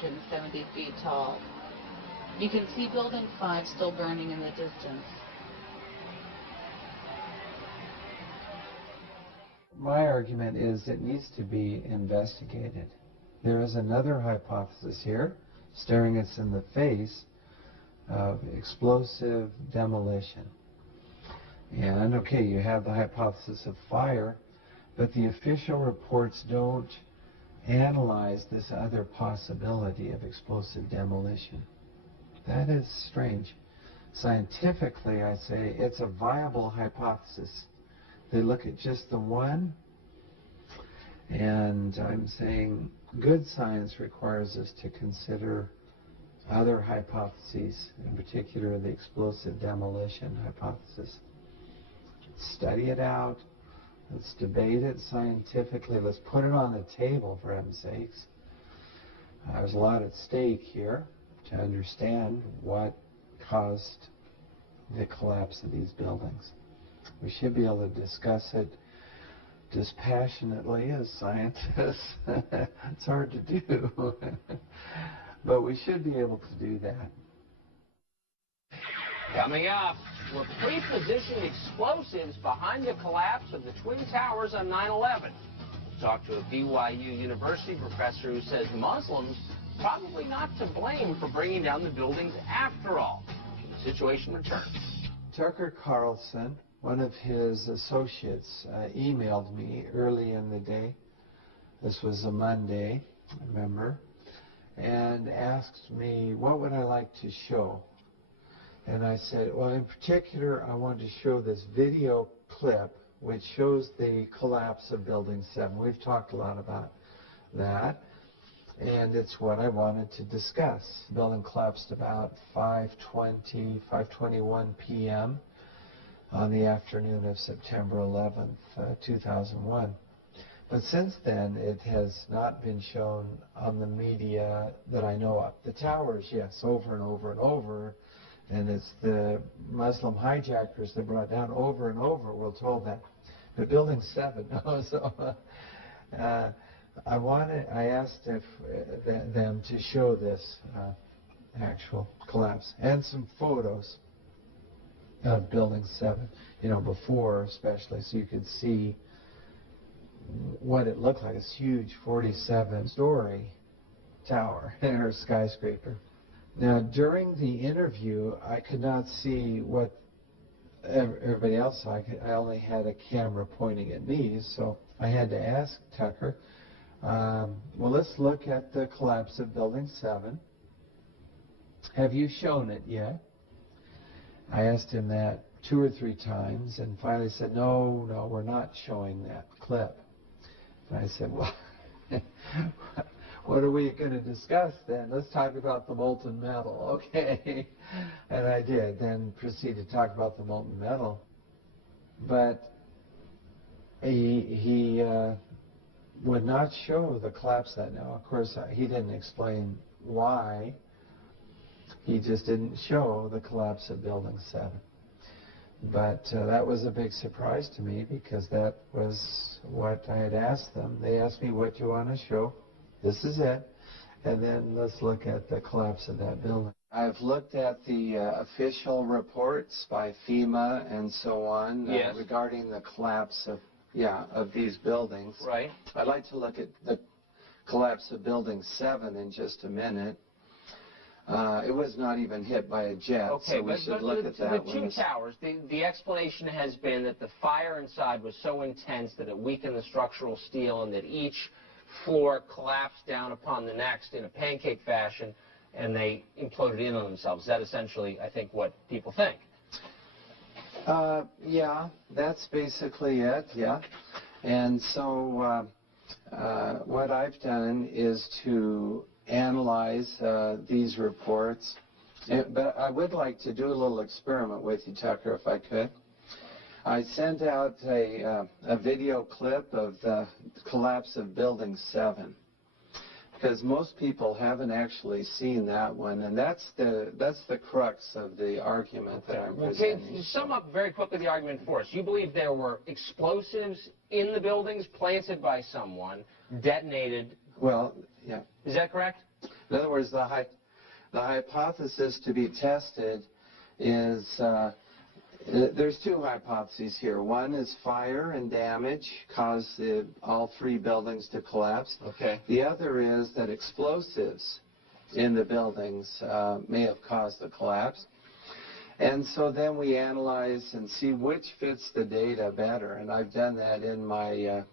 370 feet tall. You can see Building 5 still burning in the distance. My argument is it needs to be investigated. There is another hypothesis here, staring us in the face, of explosive demolition. And, okay, you have the hypothesis of fire, but the official reports don't analyze this other possibility of explosive demolition. That is strange. Scientifically, I say it's a viable hypothesis. They look at just the one, and I'm saying good science requires us to consider other hypotheses, in particular the explosive demolition hypothesis. Study it out. Let's debate it scientifically. Let's put it on the table, for heaven's sakes. There's a lot at stake here to understand what caused the collapse of these buildings. We should be able to discuss it dispassionately as scientists. It's hard to do. But we should be able to do that. Coming up, were pre-positioned explosives behind the collapse of the Twin Towers on 9/11? Talked to a BYU University professor who says Muslims probably not to blame for bringing down the buildings after all. The situation returns. Tucker Carlson, one of his associates, emailed me early in the day. This was a Monday, I remember, and asked me, what would I like to show? And I said, well, in particular, I wanted to show this video clip which shows the collapse of Building 7. We've talked a lot about that, and it's what I wanted to discuss. The building collapsed about 5:21 p.m. on the afternoon of September 11th, 2001. But since then, it has not been shown on the media that I know of. The towers, yes, over and over and over, and it's the Muslim hijackers that brought down over and over, we're told that. But Building 7, no, so I asked them to show this actual collapse and some photos of Building 7, you know, before especially, so you could see what it looked like. This huge 47-story tower or skyscraper. Now, during the interview, I could not see what everybody else saw. I only had a camera pointing at me, so I had to ask Tucker, well, let's look at the collapse of Building 7. Have you shown it yet? I asked him that 2 or 3 times, and finally said, no, we're not showing that clip. And I said, well, what are we going to discuss then? Let's talk about the molten metal, okay? And I did, then proceeded to talk about the molten metal. But he would not show the collapse that now. Of course, he didn't explain why. He just didn't show the collapse of Building 7. But that was a big surprise to me because that was what I had asked them. They asked me, what do you want to show? This is it. And then let's look at the collapse of that building. I've looked at the official reports by FEMA and so on regarding the collapse of these buildings. Right. I'd like to look at the collapse of Building 7 in just a minute. It was not even hit by a jet, okay, so we should look at that. The 2 towers, the explanation has been that the fire inside was so intense that it weakened the structural steel and that each floor collapsed down upon the next in a pancake fashion, and they imploded in on themselves. Is that essentially, I think, what people think? Yeah, that's basically it, yeah. And so what I've done is to analyze these reports. But I would like to do a little experiment with you, Tucker, if I could. I sent out a video clip of the collapse of Building 7 because most people haven't actually seen that one, and that's the crux of the argument that I'm presenting. Okay, sum up very quickly the argument for us. You believe there were explosives in the buildings planted by someone, detonated. Well, yeah. Is that correct? In other words, the hypothesis to be tested is, there's two hypotheses here. One is fire and damage caused all three buildings to collapse. Okay. The other is that explosives in the buildings may have caused the collapse. And so then we analyze and see which fits the data better. And I've done that in my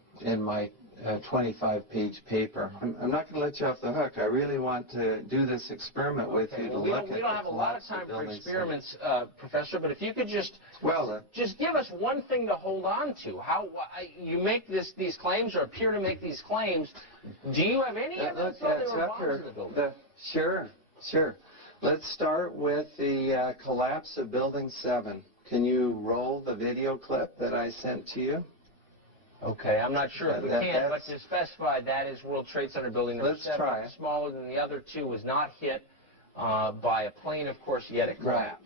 25-page paper. I'm not going to let you off the hook. I really want to do this experiment with you to look at. We don't have a lot of time for experiments, Professor. But if you could just give us one thing to hold on to. How you make these claims or appear to make these claims? Do you have any evidence that there were bombs in the building? Sure. Let's start with the collapse of Building 7. Can you roll the video clip that I sent to you? Okay, I'm not sure if we can, but to specify, that is World Trade Center building number 7. Try it. Smaller than the other two, was not hit by a plane, of course, yet it collapsed.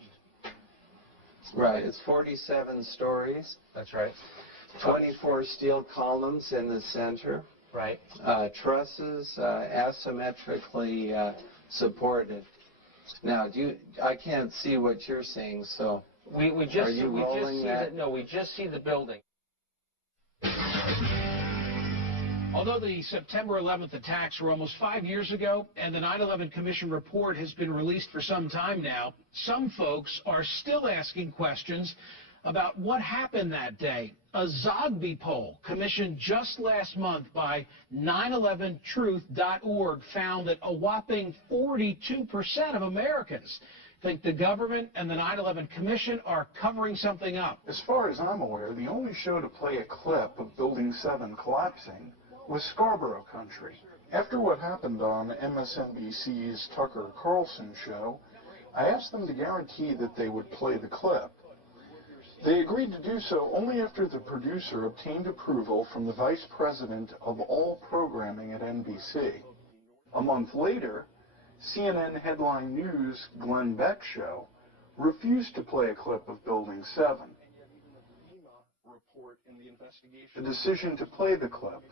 Right. It's 47 stories. That's right. 24 steel columns in the center. Right. Trusses asymmetrically supported. Now, I can't see what you're seeing, so we just see the building. Although the September 11th attacks were almost 5 years ago and the 9/11 Commission report has been released for some time now, some folks are still asking questions about what happened that day. A Zogby poll commissioned just last month by 911truth.org found that a whopping 42% of Americans think the government and the 9/11 Commission are covering something up. As far as I'm aware, the only show to play a clip of Building 7 collapsing was Scarborough Country. After what happened on MSNBC's Tucker Carlson show, I asked them to guarantee that they would play the clip. They agreed to do so only after the producer obtained approval from the vice president of all programming at NBC. A month later, CNN Headline News' Glenn Beck show refused to play a clip of Building 7. The decision to play the clip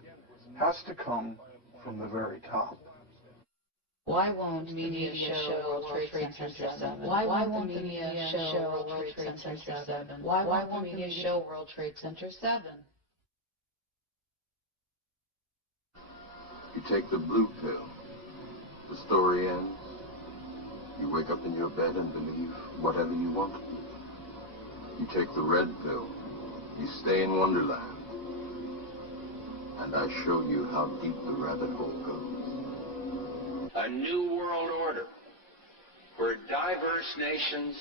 has to come from the very top. Why won't media show World Trade Center 7? Why won't the media show World Trade Center 7? Why won't the media show World Trade Center 7? You take the blue pill. The story ends. You wake up in your bed and believe whatever you want to believe. You take the red pill. You stay in Wonderland. And I show you how deep the rabbit hole goes. A new world order where diverse nations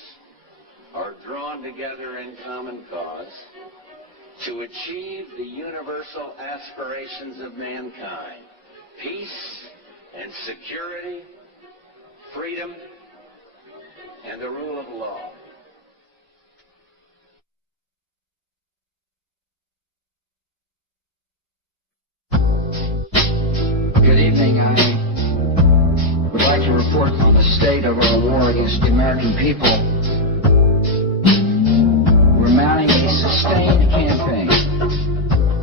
are drawn together in common cause to achieve the universal aspirations of mankind: peace and security, freedom, and the rule of law. Good evening. I would like to report on the state of our war against the American people. We're mounting a sustained campaign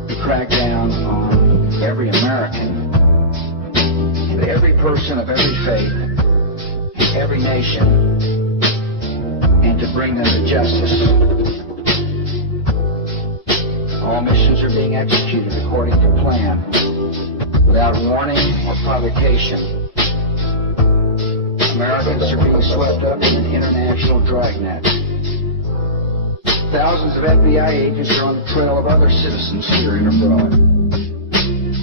to crack down on every American, every person of every faith, every nation, and to bring them to justice. All missions are being executed according to plan, without warning or provocation. Americans are being swept up in an international dragnet. Thousands of FBI agents are on the trail of other citizens here and abroad.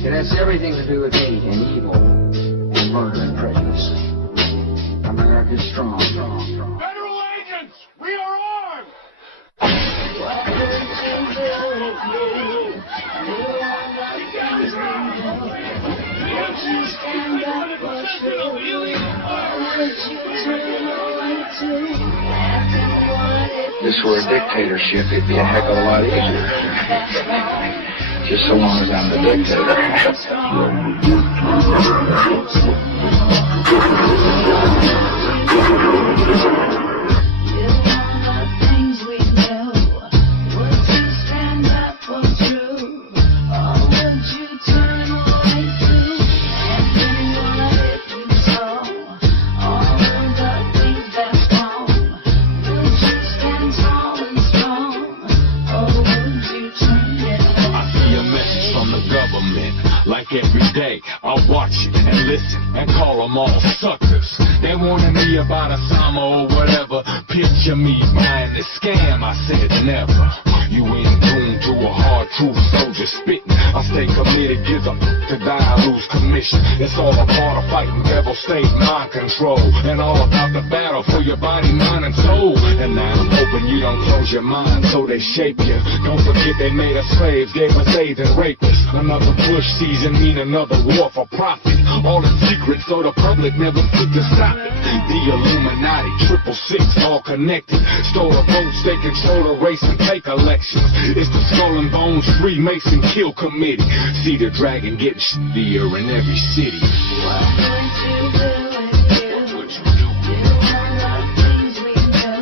It has everything to do with hate and evil and murder and prejudice. America is strong. Federal agents, we are armed! What would you do if you knew all the things we know? Would you stand up for truth? Or would you turn away to asking what if If this were a dictatorship, it'd be a heck of a lot easier. Just so long as I'm the dictator. and call them all suckers. They wanted me about a summer or whatever. Picture me buying the scam, I said never. You in tune to a hard truth soldier spitting. I stay committed, gives a to die, I lose commission. It's all a part of fighting devil state mind control, and all about the battle for your body, mind, and soul. And now I'm hoping you don't close your mind so they shape you. Don't forget they made us slaves, gave us AIDS and rapists. Another Bush season mean another war for profit. All in secret so the public never get to stop it. The Illuminati, 666, all connected. Stole the votes, they control the race and take elections. It's the Skull and Bones Freemason Kill Committee. See the dragon getting shittier in every city. What would you do if you did all the things we do?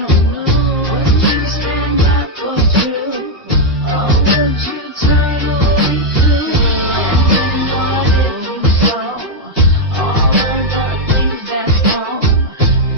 Would you stand up for truth, or would you turn away too? And then what if you saw all of the things that's wrong?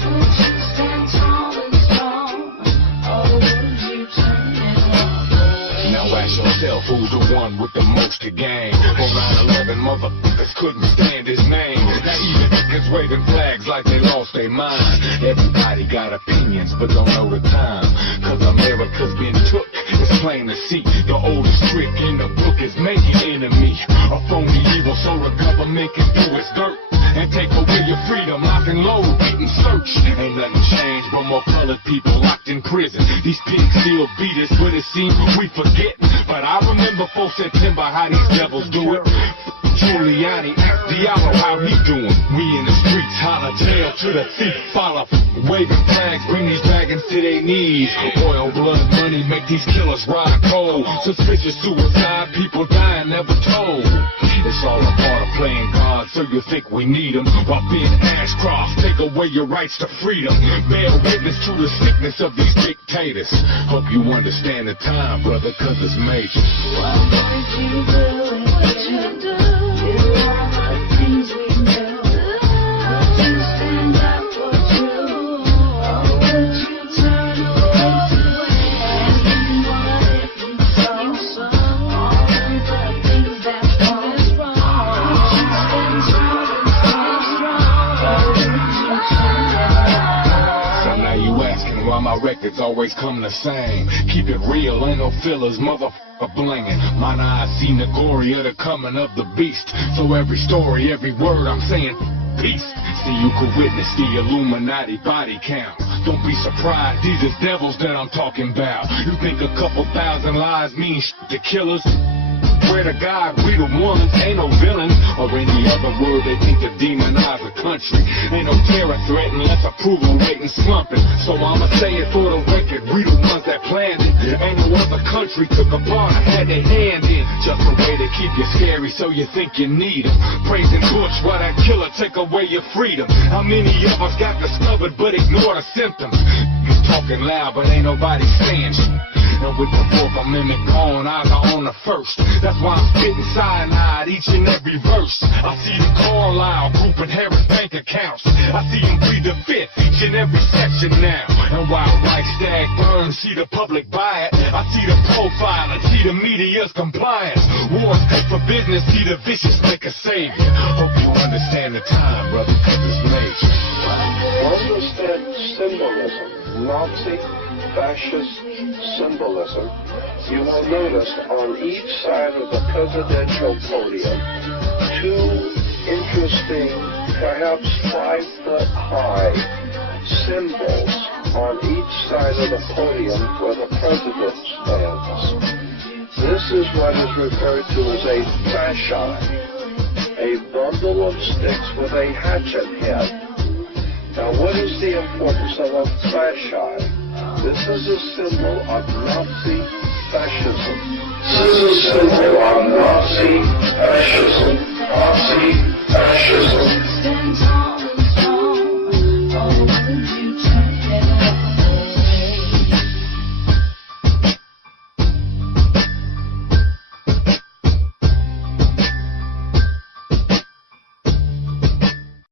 Would you stand tall and strong, or would you turn and walk away? Now ask yourself who's the one with the most to gain. For 9/11 motherfuckers couldn't stand his name. Now even niggas waving flags like they lost their mind. Everybody got opinions but don't know the time. Cause America's been took, it's plain to see. The oldest trick in the book is making enemy. A phony evil so the government can do its dirt and take away your freedom, lock and load, beat and search. Ain't nothing changed but more colored people locked in prison. These pigs still beat us, but it seems we forget. But I remember 4 September how these devils do it. Giuliani, ask Diallo how he doing. We in the streets, holler tail to the thief, follow, waving flags, bring these dragons to their knees. Oil, blood, money make these killers ride cold. Suspicious suicide, people dying never told. It's all a part of playing God, so you think we need them. While being Ashcroft, take away your rights to freedom. Bear witness to the sickness of these dictators. Hope you understand the time, brother, cause it's major. What would you do if you did all the things we do? Would you stand up for truth, or would you turn away too? And then what if you saw all of the things that's wrong? Would you stand tall and strong, or would you turn away? So now you asking why my records always come the same. Keep it real, ain't no fillers, motherfucker blinging. Mine eyes seen the glory of the coming of the beast. So every story, every word I'm saying, peace. See, you could witness the Illuminati body count. Don't be surprised, these is devils that I'm talking about. You think a couple thousand lies mean shit to killers? Swear to God, we the ones, ain't no villains. Or any other word they think to demonize the country. Ain't no terror threat unless approval waiting slumping. So I'ma say it for the record, we the ones that planned it. Ain't no other country took a part or had their hand in. Just a way to keep you scary so you think you need them. Praising Bush while that killer take away your freedom. How many of us got discovered but ignore the symptoms? You talking loud but ain't nobody saying shit. And with the 4th Amendment gone, eyes are on the first. That's why I'm spitting cyanide each and every verse. I see the Carlisle group and Harris bank accounts. I see them plead the 5th each and every section now. And while Reichstag burns, see the public buy it. I see the profile and see the media's compliance. Wars good for business, see the vicious make a savior. Hope you understand the time, brother, cause it's major. Understand symbolism, Nazi, fascist symbolism. You will notice on each side of the presidential podium 2 interesting, perhaps 5-foot high symbols on each side of the podium where the president stands. This is what is referred to as a fasci, a bundle of sticks with a hatchet head. Now, what is the importance of a fasci? This is a symbol of Nazi fascism. This is a symbol of Nazi fascism. Nazi fascism.